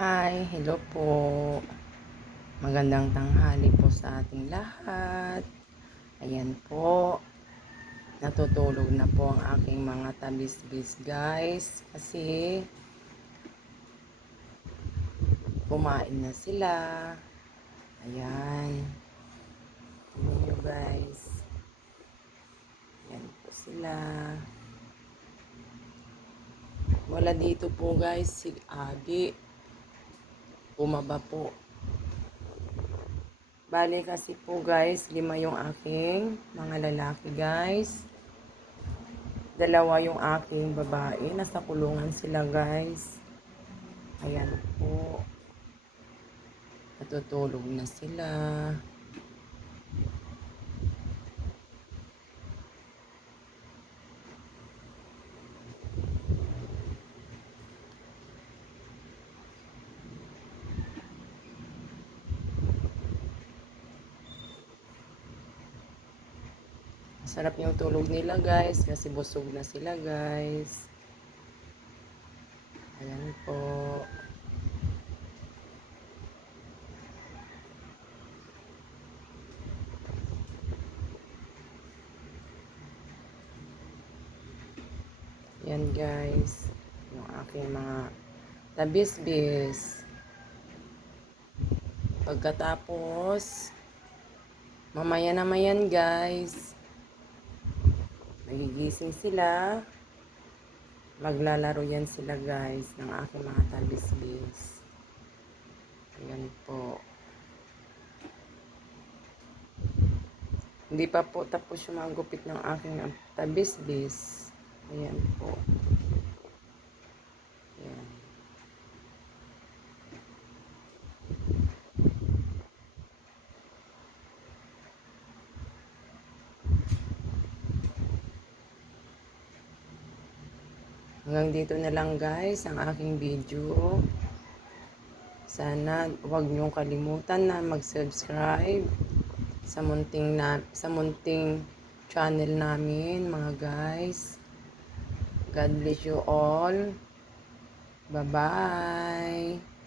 Hi, hello po. Magandang tanghali po sa ating lahat. Ayan po. Natutulog na po ang aking mga tabis-bis guys. Kasi kumain na sila. Ayan. Tingnan guys. Ayan po sila. Wala dito po guys si Agi. Bumaba po. Bale kasi po guys, lima yung aking mga lalaki guys. Dalawa yung aking babae. Nasa kulungan sila guys. Ayan po. Natutulog na sila. Sarap yung tulog nila guys kasi busog na sila guys. Ayan po. Yan guys. Yung aking mga tabis-bis. Pagkatapos, mamaya naman yan guys. Magigising sila. Maglalaro yan sila guys ng aking mga tabis-bis. Ayan po. Hindi pa po tapos yung mga gupit ng aking tabis-bis. Ayan po. Hanggang dito na lang guys ang aking video. Sana huwag niyong kalimutan na mag-subscribe sa munting na sa munting channel namin mga guys. God bless you all. Bye-bye.